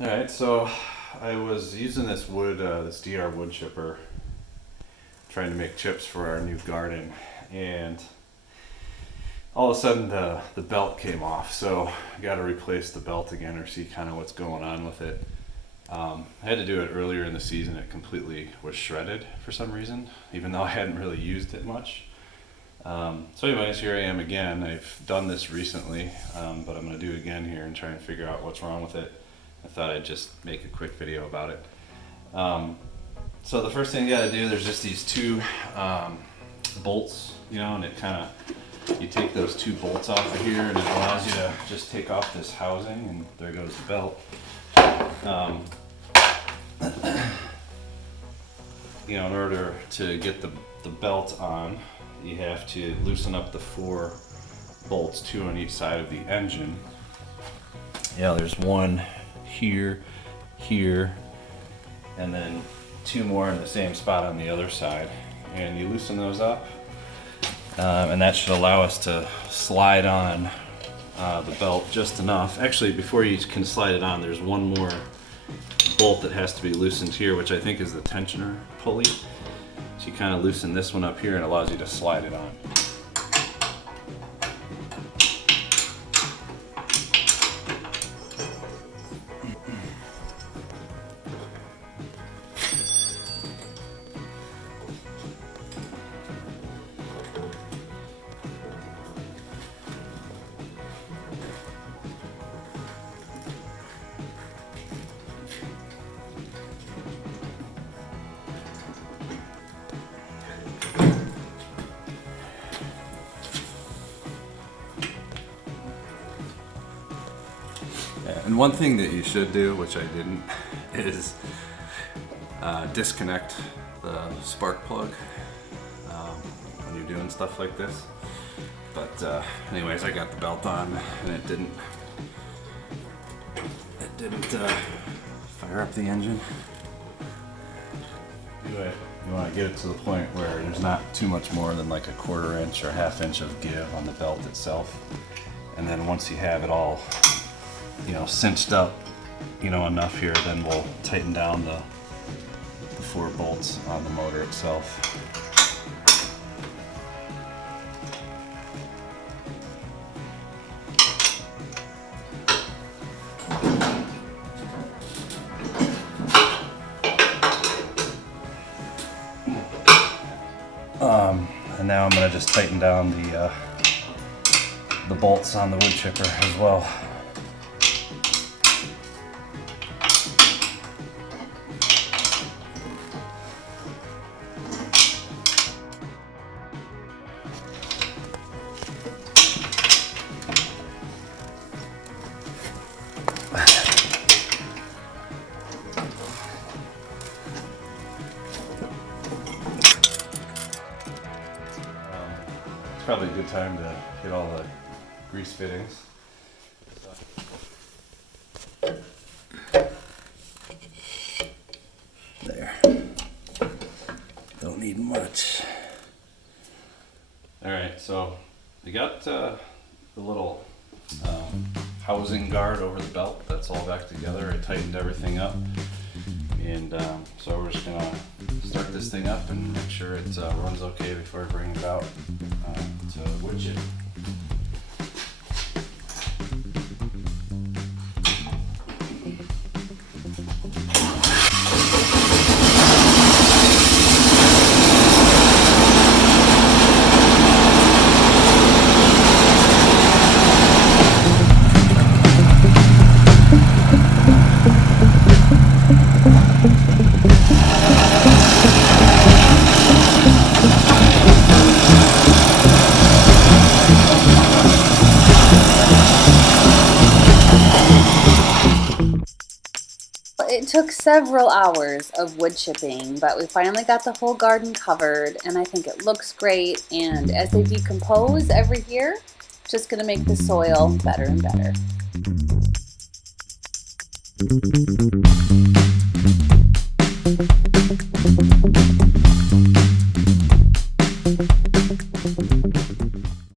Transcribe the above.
All right, so I was using this this DR wood chipper, trying to make chips for our new garden, and all of a sudden the belt came off. So I got to replace the belt again or see kind of what's going on with it. I had to do it earlier in the season. It completely was shredded for some reason, even though I hadn't really used it much. So anyways, here I am again. I've done this recently, but I'm going to do it again here and try and figure out what's wrong with it. I thought I'd just make a quick video about it. So the first thing you got to do, there's just these two bolts, and it kind of, you take those two bolts off of here and it allows you to just take off this housing, and there goes the belt. In order to get the belt on, you have to loosen up the 4 bolts, 2 on each side of the engine. Yeah, there's one here, here, and then 2 more in the same spot on the other side. And you loosen those up, and that should allow us to slide on the belt just enough. Actually, before you can slide it on, there's one more bolt that has to be loosened here, which I think is the tensioner pulley. So you kind of loosen this one up here and it allows you to slide it on. And one thing that you should do, which I didn't, is disconnect the spark plug when you're doing stuff like this. But anyways, I got the belt on and it didn't fire up the engine. Anyway, you want to get it to the point where there's not too much more than like a 1/4 inch or 1/2 inch of give on the belt itself. And then once you have it all cinched up, enough here, then we'll tighten down the 4 bolts on the motor itself. And now I'm going to just tighten down the bolts on the wood chipper as well. It's probably a good time to get all the grease fittings. There. Don't need much. Alright, so we got the little housing guard over the belt. That's all back together. I tightened everything up. And so we're just gonna start this thing up and make sure it runs okay before I bring it out to wood chip. It took several hours of wood chipping, but we finally got the whole garden covered, and I think it looks great. And as they decompose every year, it's just going to make the soil better and better.